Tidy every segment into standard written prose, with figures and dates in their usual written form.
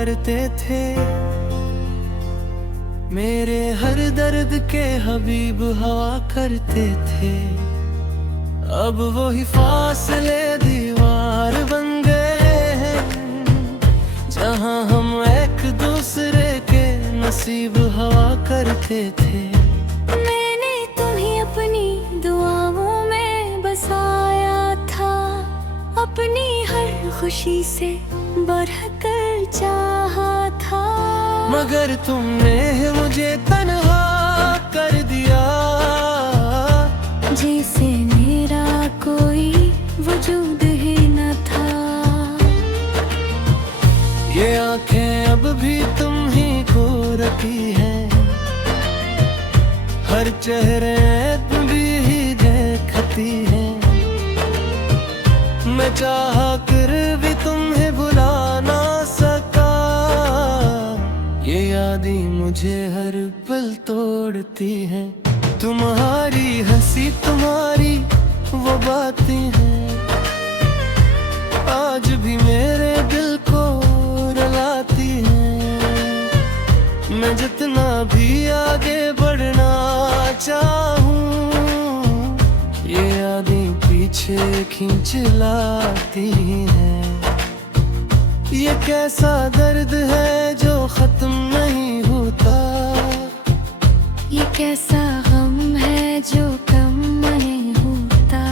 करते थे। मेरे हर दर्द के हबीब हुआ करते थे। अब वही फासले दीवार बन गए हैं, जहां हम एक दूसरे के नसीब हुआ करते थे। मैंने तुम्हें अपनी दुआओं में बसाया था, अपनी हर खुशी से बढ़कर चाहा था। मगर तुमने मुझे तन्हा कर दिया, जैसे मेरा कोई वजूद ही न था। ये आंखें अब भी तुम ही को रखी है, हर चेहरे तुम भी देखती है। मैं चाहा कर भी तुम्हें भुला ना सका, ये यादें मुझे हर पल तोड़ती हैं। तुम्हारी हंसी तुम्हारी वो बातें हैं, आज भी मेरे दिल को रुलाती हैं। मैं जितना भी आगे बढ़ना चाहूं, ये यादें पीछे खींच लाती हैं। ये कैसा दर्द है जो खत्म नहीं होता, ये कैसा गम है जो कम नहीं होता।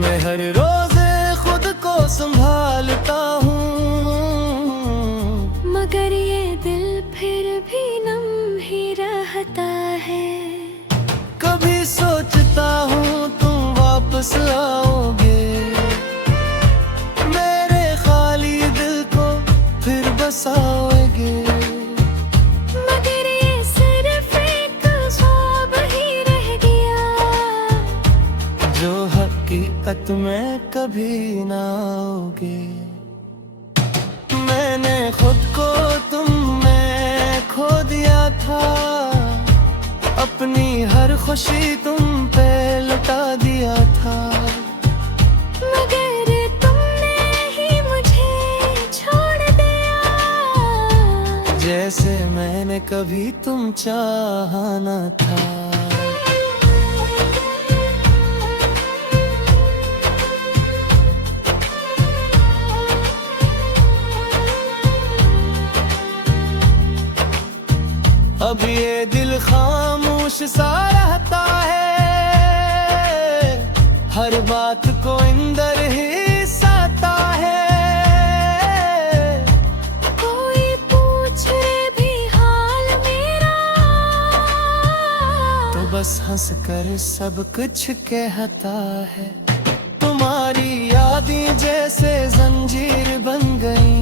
मैं हर रोज खुद को संभालता हूँ, मगर ये दिल फिर भी नम ही रहता है। कभी सोचता हूँ तुम वापस आओगे, मेरे खाली दिल को फिर बसाओगे। मगर ये सिर्फ एक ख्वाब ही रह गया, जो हकीकत में कभी ना आओगे। मैंने खुद को तुम में खो दिया था, अपनी हर खुशी तुम पे लुटा दिया था। मगर तुमने ही मुझे छोड़ दिया, जैसे मैंने कभी तुम चाहा ना था। अब ये दिल खामोश सा रहता है, हर बात को अंदर ही साता है। कोई पूछे भी हाल मेरा, तो बस हंस कर सब कुछ कहता है। तुम्हारी यादें जैसे जंजीर बन गई,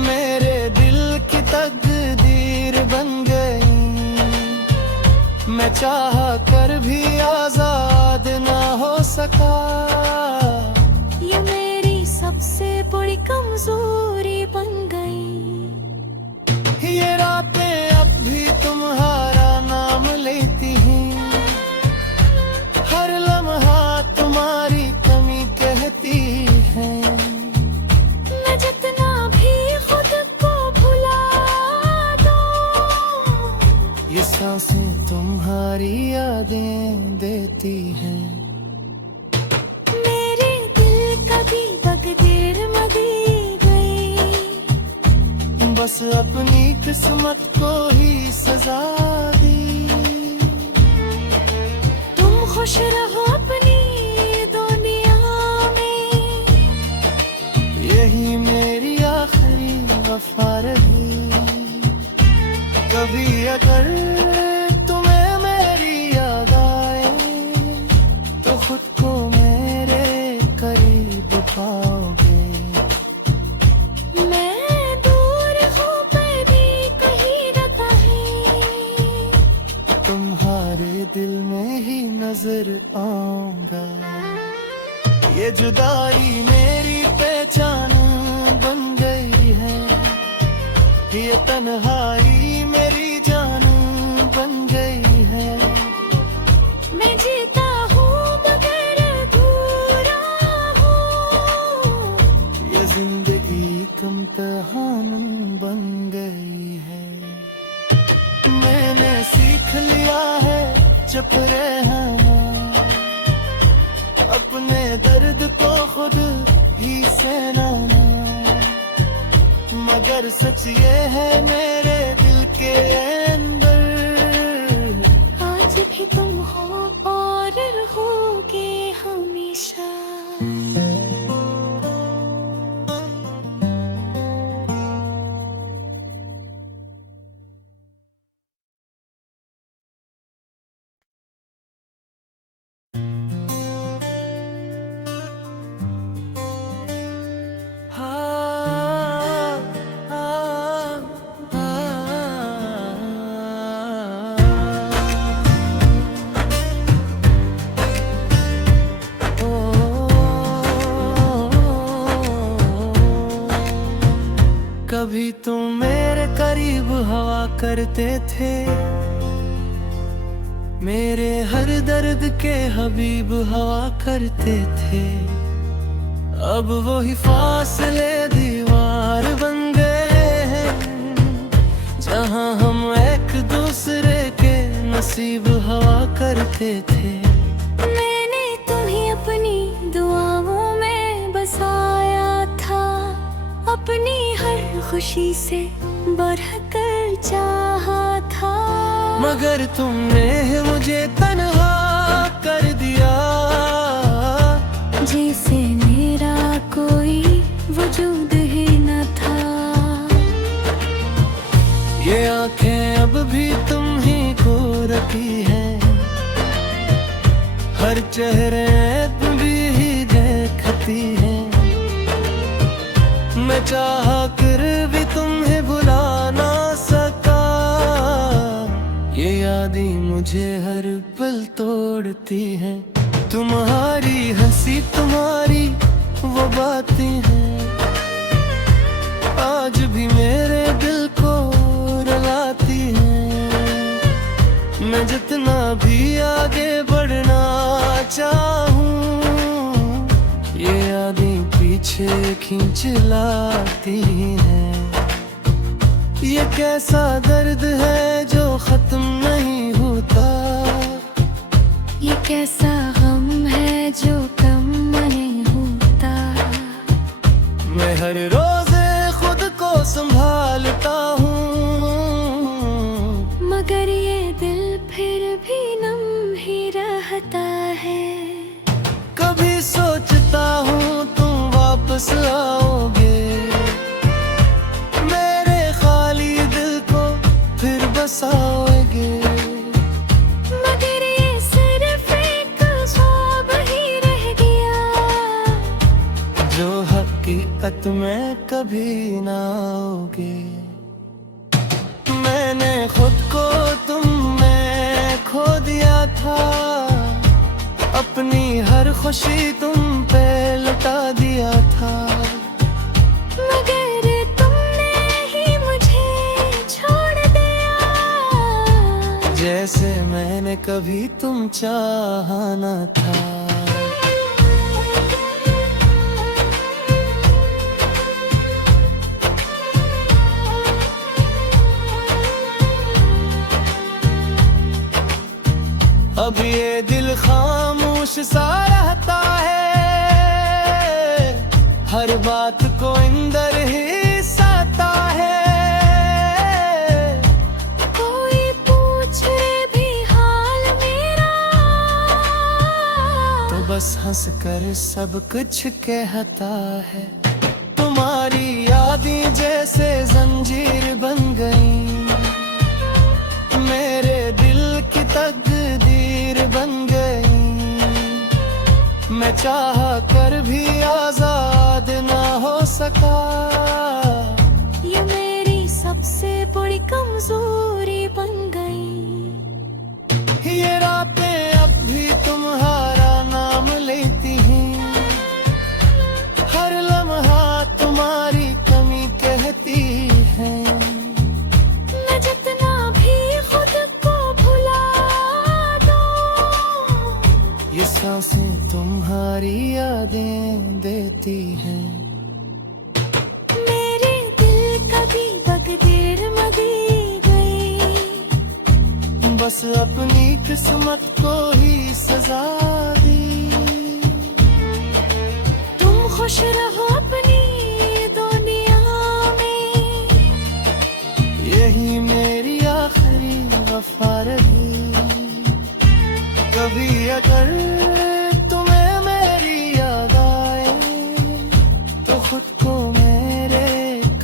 मेरे दिल की तकदीर बन गई। मैं चाहा कर भी आजाद ना हो सका, ये मेरी सबसे बड़ी कमजोरी बन गई। ये रातें अब भी तुम्हारा नाम लेती हैं, हर लम्हा तुम्हारी कमी कहती है। मैं जितना भी खुद को भुला दूं, ये सांसें तुम्हारी यादें देती हैं। मेरे दिल कभी तकदीर मदी गई, बस अपनी किस्मत को ही सजा दी। तुम खुश रहो अपनी दुनिया में, यही मेरी आखिरी वफा रही। कभी अगर तुम्हें मेरी याद आए, तो खुद को मेरे करीब पाओगे। मैं दूर हूँ पर भी कहीं न कहीं, तुम्हारे दिल में ही नजर आऊंगा। ये जुदाई मेरी पहचान बन गई है, ये तन्हाई मेरी जान बन गई है। मैं जीता हूँ मगर अधूरा हूँ, ये जिंदगी का सीख लिया है चुप रहना, अपने दर्द को खुद ही सहलाना। मगर सच ये है मेरे दिल के अंदर, आज भी तुम हो और रहोगे हमेशा। कभी तुम मेरे करीब हवा करते थे, मेरे हर दर्द के हबीब हवा करते थे। अब वही फासले दीवार बन गए हैं, जहां हम एक दूसरे के नसीब हवा करते थे। मैंने तुम्हें अपनी दुआओं में बसाया था, अपनी हर खुशी से बढ़कर चाहा था। मगर तुमने मुझे तन्हा कर दिया, जैसे मेरा कोई वजूद ही न था। ये आंखें अब भी तुम ही को रखी हैं, हर चेहरे भी ही देखती हैं। मैं चाह कर भी तुम्हें भुला ना सका, ये यादें मुझे हर पल तोड़ती हैं। तुम्हारी हंसी तुम्हारी वो बातें हैं, आज भी मेरे दिल को रुलाती हैं। मैं जितना भी आगे बढ़ना चाहूं, ये यादें पीछे खींच लाती हैं। ये कैसा दर्द है जो खत्म नहीं होता, ये कैसा गम है जो कम नहीं होता। मैं हर रोज खुद को संभालता हूँ, मगर ये दिल फिर भी नम ही रहता है। कभी सोचता हूँ तुम वापस आओगे, मेरे खाली दिल को फिर बसाओगे। मगर ये सिर्फ एक ख्वाब ही रह गया, जो हकीकत में कभी ना आओगे। मैंने खुद को तुम में खो दिया था, अपनी हर खुशी तुम पे लुटा दिया था। मगर तुमने ही मुझे छोड़ दिया, जैसे मैंने कभी तुम चाहा ना था। अब ये दिल खामोश सा रहता है, हर बात को अंदर ही साता है। कोई पूछे भी हाल मेरा, तो बस हंस कर सब कुछ कहता है। तुम्हारी यादें जैसे जंजीर बन गई, मेरे दिल की तकदीर बन गई। मैं चाह कर भी आजाद ना हो सका, ये मेरी सबसे बड़ी कमजोरी बन गई। ये रातें अब भी तुम्हारा नाम लेती हैं, हर लम्हा तुम्हारी कमी कहती है। मैं जितना भी खुद को भुला दूं, ये सांसें तुम्हारी यादें देती हैं। मेरे दिल कभी तकदीर मदी गई, बस किस्मत को ही सजा दी। तुम खुश रहो अपनी दुनिया में, यही मेरी आखिरी वफा रही। कभी अगर तुम्हें मेरी याद आए तो खुद को मेरे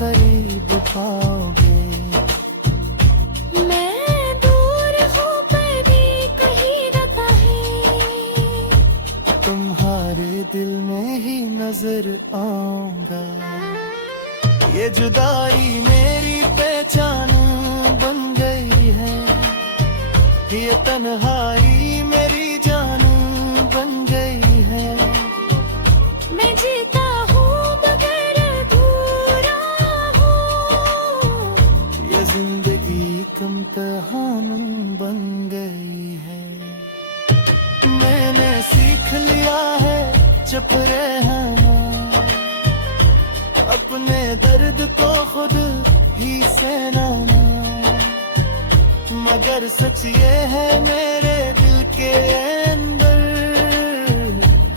करीब पाओगे। मैं दूर हूँ पर भी कहीं न कहीं, तुम्हारे दिल में ही नजर आऊंगा। ये जुदाई मेरी पहचान बन गई है, ये तन्हाई मेरी जान बन गई है। मैं जीता हूँ मगर अधूरा हूँ, ये जिंदगी कम कहान बन गई है। मैंने सीख लिया है चुप रहना, अपने दर्द को खुद ही सहना। मगर सच ये है मेरे दिल के अंदर,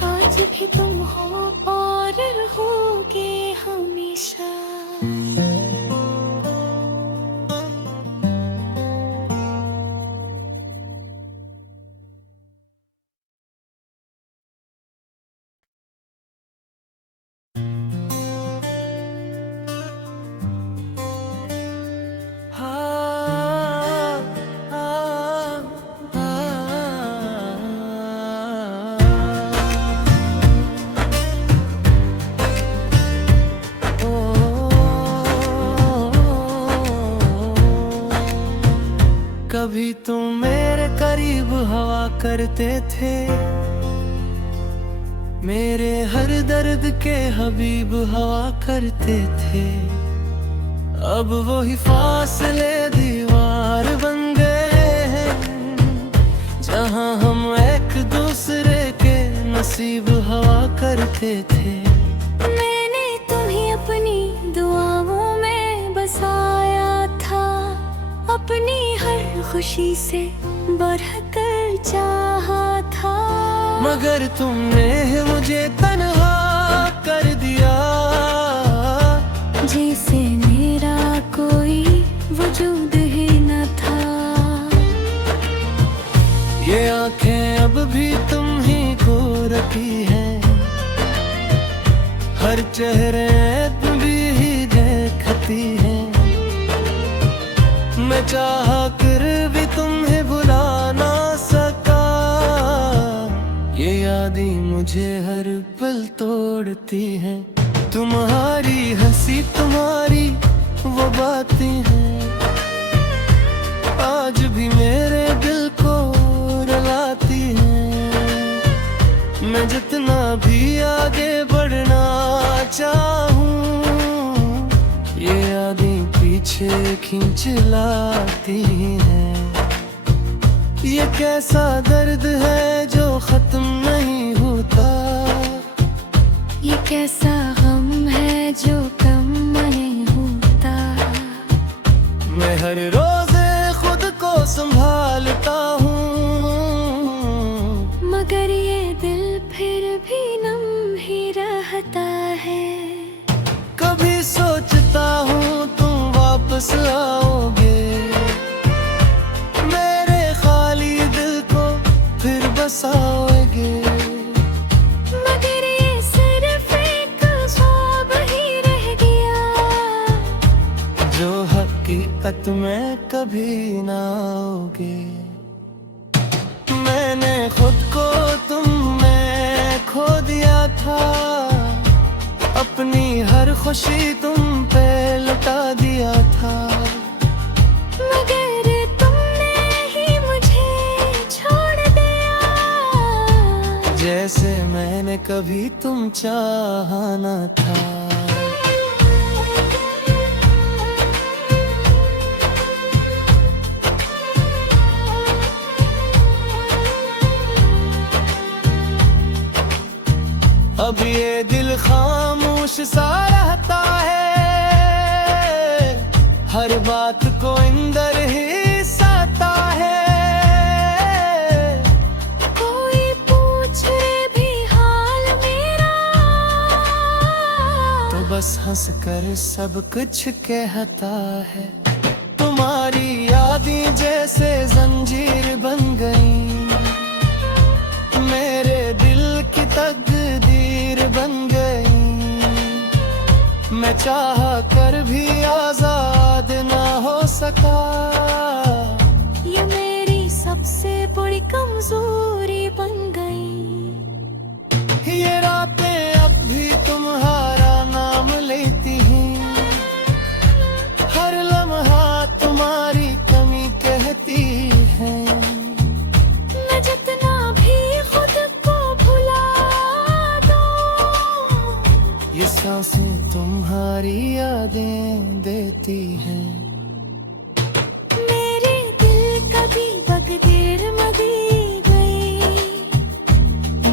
आज भी तुम हो और रहोगे हमेशा। कभी तुम मेरे करीब हवा करते थे, मेरे हर दर्द के हबीब हवा करते थे। अब वही फासले दीवार बन गए हैं, जहां हम एक दूसरे के नसीब हवा करते थे। मैंने तुम्हें अपनी दुआओं में बसाया था, अपनी हर खुशी से बढ़कर चाहा था। मगर तुमने मुझे तन्हा कर दिया, जैसे मेरा कोई वजूद ही न था। ये आंखें अब भी तुम ही को रखी है, हर चेहरे तुम भी देखती है। मैं चाह कर भी तुम्हें भुला ना सका, ये यादें मुझे हर पल तोड़ती हैं। तुम्हारी हंसी तुम्हारी वो बातें हैं, आज भी मेरे दिल को रुलाती हैं। मैं जितना भी आगे बढ़ना चाहूं, ये यादें पीछे खींच लाती हैं। ये कैसा दर्द है जो खत्म नहीं होता, ये कैसा गम है जो कम नहीं होता। मैं हर रोज खुद को संभालता हूँ, मगर ये दिल फिर भी नम ही रहता है। कभी सोचता हूँ तुम वापस आओगे, मेरे खाली दिल को फिर बसाओगे। मगर ये सिर्फ एक ख्वाब ही रह गया, जो हकीकत में कभी ना आओगे। मैंने खुद को तुम में खो दिया था, अपनी हर खुशी तुम पे लुटा दिया था। मगर तुमने ही मुझे छोड़ दिया, जैसे मैंने कभी तुम चाहा ना था। अब ये दिल खामोश सा रहता है, हर बात को अंदर ही साता है। हंस हंस कर सब कुछ कहता है। तुम्हारी यादें जैसे जंजीर बन गई, मेरे दिल की तकदीर बन गई। मैं चाह कर भी आजाद ना हो सका। ये मेरी सबसे बड़ी कमजोरी बन गई। ये रातें अब भी तुम्हारा नाम लेती हैं, हर लम्हा तुम्हारी कमी कहती है। मैं जितना भी खुद को भुला दूं, ये सांसें तुम्हारी यादें देती हैं। मेरे दिल कभी तकदीर मदी गई,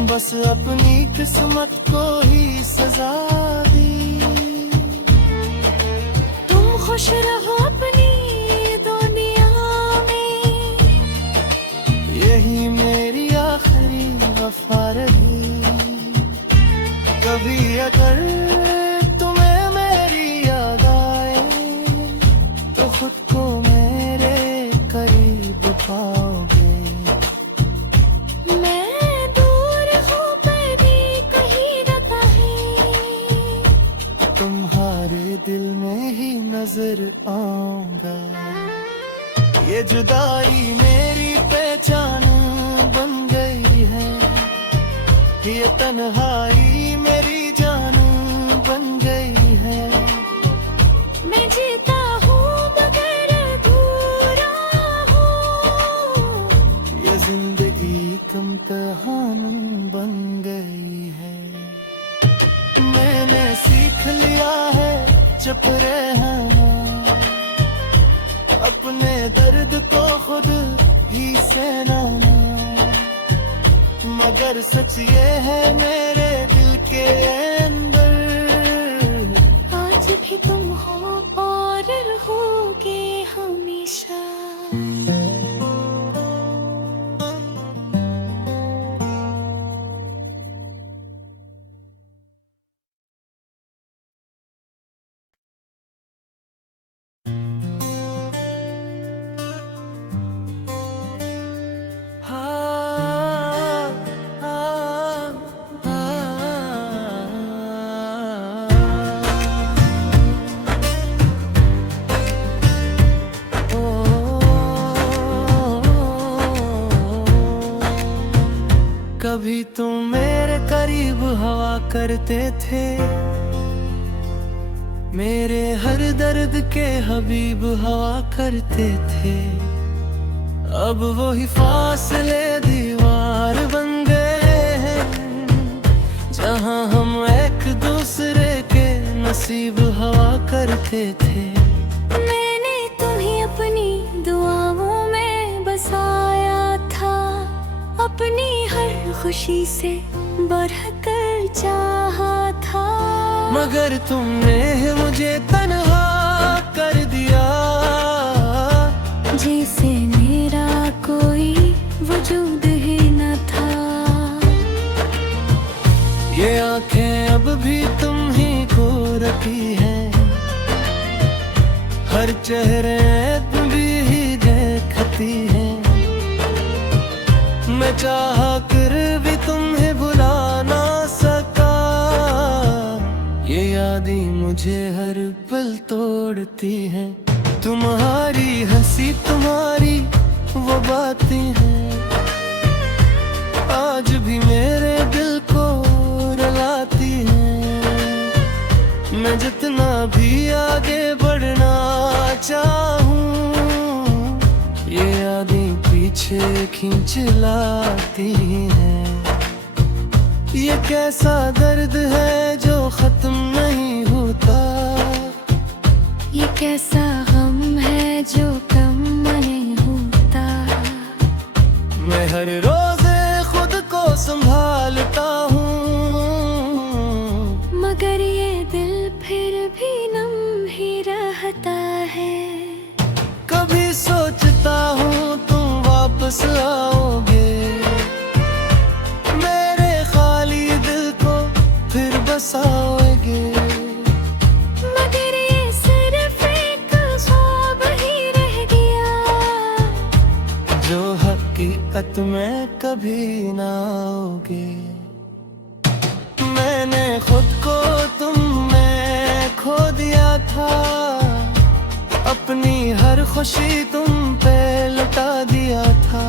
बस अपनी किस्मत को ही सजा दी। तुम खुश रहो अपनी दुनिया में, यही मेरी आखिरी वफा रही। कभी अगर तुम्हें मेरी याद आए, तो खुद को मेरे करीब पाओगे। मैं दूर हूँ पर भी कहीं न कहीं, तुम्हारे दिल में ही नजर आऊंगा। ये जुदाई मेरी पहचान बन गई है, ये तन्हाई मेरी जान बन गई है। मैं जीता हूँ मगर अधूरा हूँ, ये जिंदगी कम कहान बन गई है। मैंने सीख लिया है चुप रहना, अपने दर्द को खुद ही सहना। मगर सच ये है मेरे दिल के अंदर, आज भी तुम हो और रहोगे हमेशा। कभी तुम मेरे करीब हवा करते थे, मेरे हर दर्द के हबीब हवा करते थे। अब वही फासले दीवार बन गए हैं, जहां हम एक दूसरे के नसीब हवा करते थे। मैंने तुम्हें अपनी दुआओं में बसाया था, अपनी हर खुशी से बढ़कर चाहा था। मगर तुमने मुझे तन्हा कर दिया, जैसे मेरा कोई वजूद ही न था। ये आंखें अब भी तुम ही को रखी हैं, हर चेहरे तुम भी देखती हैं। मैं चाह कर भी तुम्हें भुला ना सका, ये यादें मुझे हर पल तोड़ती हैं। तुम्हारी हंसी तुम्हारी वो बातें हैं, आज भी मेरे दिल को रुलाती हैं। मैं जितना भी आगे बढ़ना चाहूं, ये यादें पीछे खींच लाती हैं। ये कैसा दर्द है जो खत्म नहीं होता, ये कैसा गम है जो कम नहीं होता। मैं हर रोज़ खुद को संभालता हूँ, मगर ये दिल फिर भी नम ही रहता है। कभी सोचता हूँ तुम वापस आओगे, मेरे खाली दिल को फिर बसाओगे। हकीकत में कभी ना आओगे। मैंने खुद को तुम में खो दिया था, अपनी हर खुशी तुम पे लुटा दिया था।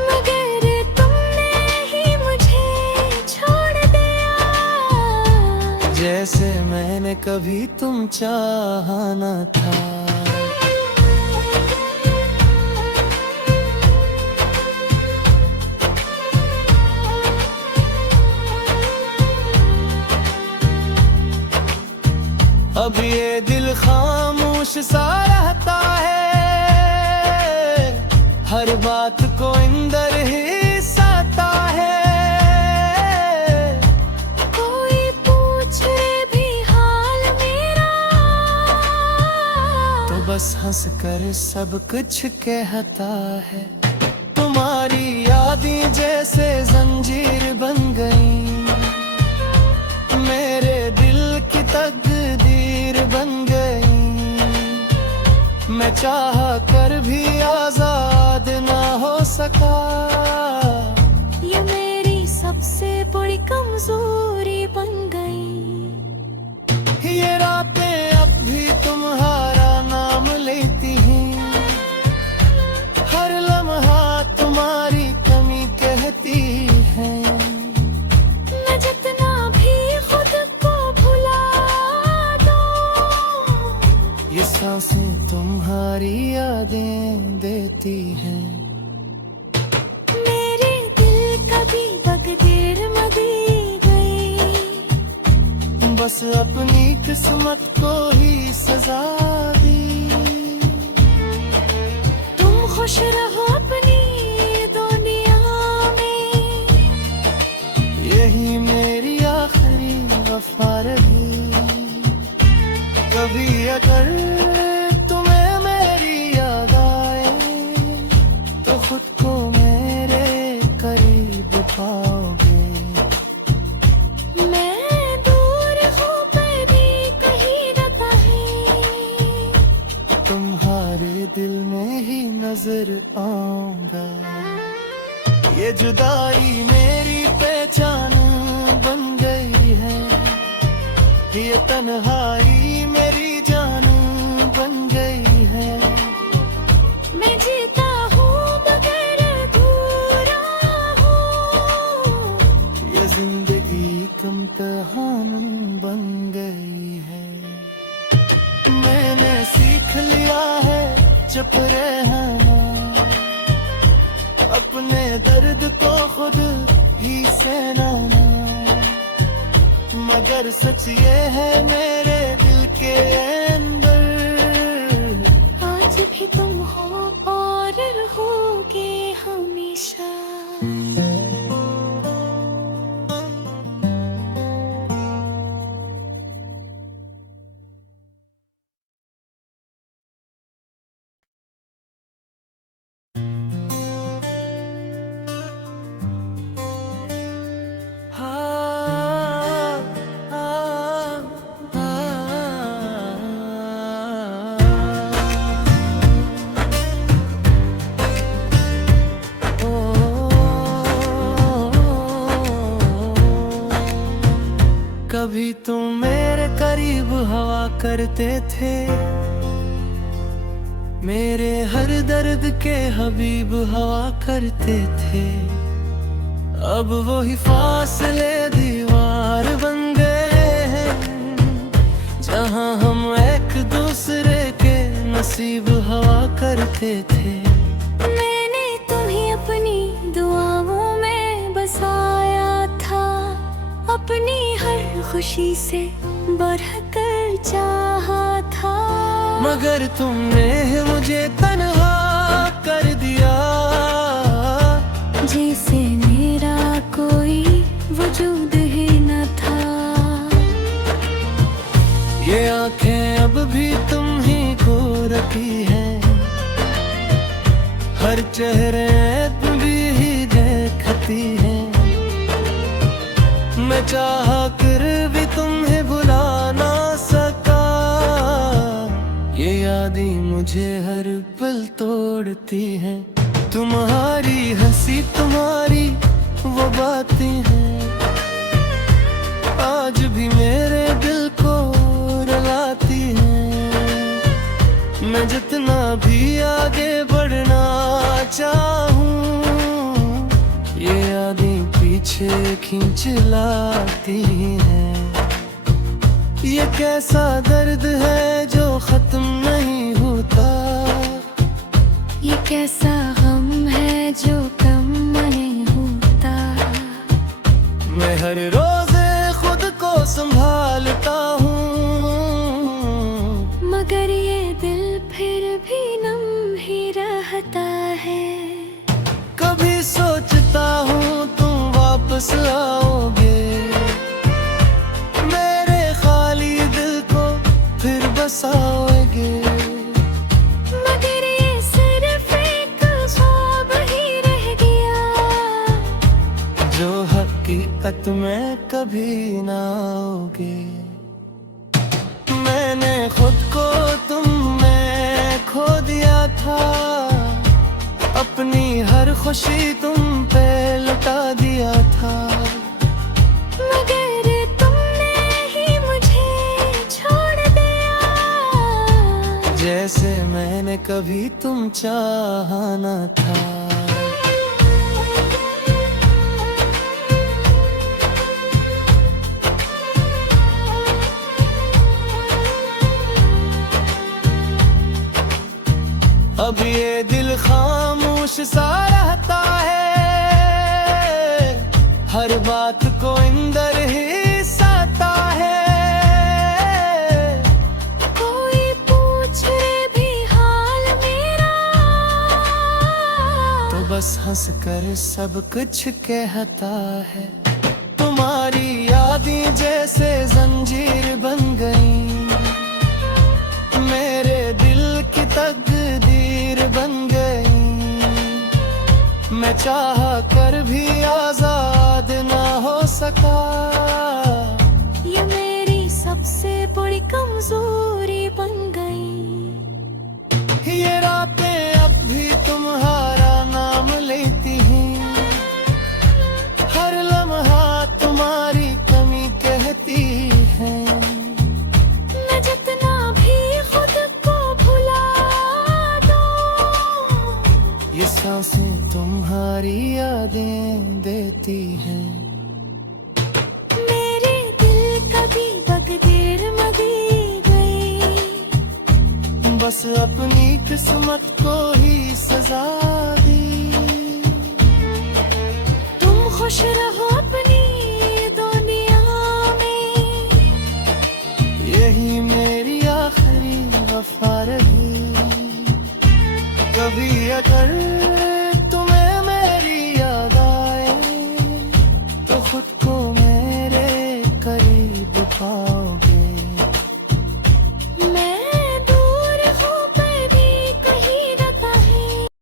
मगर तुमने ही मुझे छोड़ दिया, जैसे मैंने कभी तुम चाहा न था। अब ये दिल खामोश सा रहता है, हर बात को अंदर ही साता है। कोई पूछे भी हाल मेरा, तो बस हंस कर सब कुछ कहता है। तुम्हारी यादें जैसे जंजीर बन गई, मेरे दिल की तकदीर बन गई। मैं चाह कर भी आजाद ना हो सका, ये मेरी सबसे बड़ी कमजोरी बन गई। ये रातें अब भी तुम्हारा नाम लेती हैं, हर लम्हा तुम्हारी कमी कहती है। मैं जितना भी खुद को भुला दूं, ये सांसें तुम्हारी यादें देती हैं। मेरे दिल कभी तकदीर में दी गई, बस अपनी किस्मत को ही सजा दी। तुम खुश रहो अपनी दुनिया में, यही मेरी आखिरी वफा रही। कभी अगर तुम्हें मेरी याद आए, तो खुद को मेरे करीब पाओगे। मैं दूर हूँ पर भी कहीं न कहीं, तुम्हारे दिल में ही नजर आऊंगा। ये जुदाई मेरी पहचान बन गई है, ये तन्हाई मेरी जान बन गई है। मैं जीता हूँ मगर अधूरा हूँ, ये जिंदगी कम कहान बन गई है। मैंने सीख लिया है चुप रहना, अपने दर्द को खुद ही सहना। मगर सच ये है मेरे दिल के अंदर, आज भी तुम हो और रहोगे हमेशा। कभी तुम मेरे करीब हवा करते थे, मेरे हर दर्द के हबीब हवा करते थे। अब वही फासले दीवार बन गए हैं, जहां हम एक दूसरे के नसीब हवा करते थे। मैंने तुम्हें अपनी दुआओं में बसाया था, अपनी हर खुशी से बढ़कर चाहा था। मगर तुमने मुझे तन्हा कर दिया, जैसे मेरा कोई वजूद ही न था। ये आंखें अब भी तुम ही को रखी हैं, हर चेहरे भी ही देखती हैं। मैं चाह कर भी तुम्हें भुला ना सका, ये यादें मुझे हर पल तोड़ती हैं। तुम्हारी हंसी तुम्हारी वो बातें हैं आज भी मेरे दिल को रुलाती हैं। मैं जितना भी आगे बढ़ना चाहूँ ये यादें पीछे खींच लाती हैं। ये कैसा दर्द है जो खत्म नहीं होता, ये कैसा गम है जो कम नहीं होता। मैं हर रोज खुद को संभालता हूँ मगर ये दिल फिर भी नम ही रहता है। कभी सोचता हूँ तुम वापस आओगे, मेरे खाली दिल को फिर बसाओगे। मगर ये सिर्फ एक ख्वाब ही रह गया जो हकीकत में कभी ना आओगे। मैंने खुद को तुम में खो दिया था, अपनी हर खुशी तुम पे लुटा दिया था। मगर तुमने ही मुझे छोड़ दिया जैसे मैंने कभी तुम चाहा न था। अब ये दिल खामोश सा रहता है, हर बात को अंदर ही साता है। कोई पूछे भी हाल मेरा तो बस हंस कर सब कुछ कहता है। तुम्हारी यादें जैसे जंजीर बन गई, मेरे दिल की तकदीर बन गई। मैं चाह कर भी आजाद ना हो सका, ये मेरी सबसे बड़ी कमजोरी बन गई। ये रातें अब भी तुम्हारा नाम लेती हैं, हर लम्हा तुम्हारी कमी कहती है। मैं जितना भी खुद को भुला दूं ये सांसें तुम्हारी यादें देती हैं। मेरे दिल कभी तकदीर मदी गई, बस अपनी किस्मत को ही सजा दी। तुम खुश रहो अपनी दुनिया में, यही मेरी आखिरी वफा रही। कभी अगर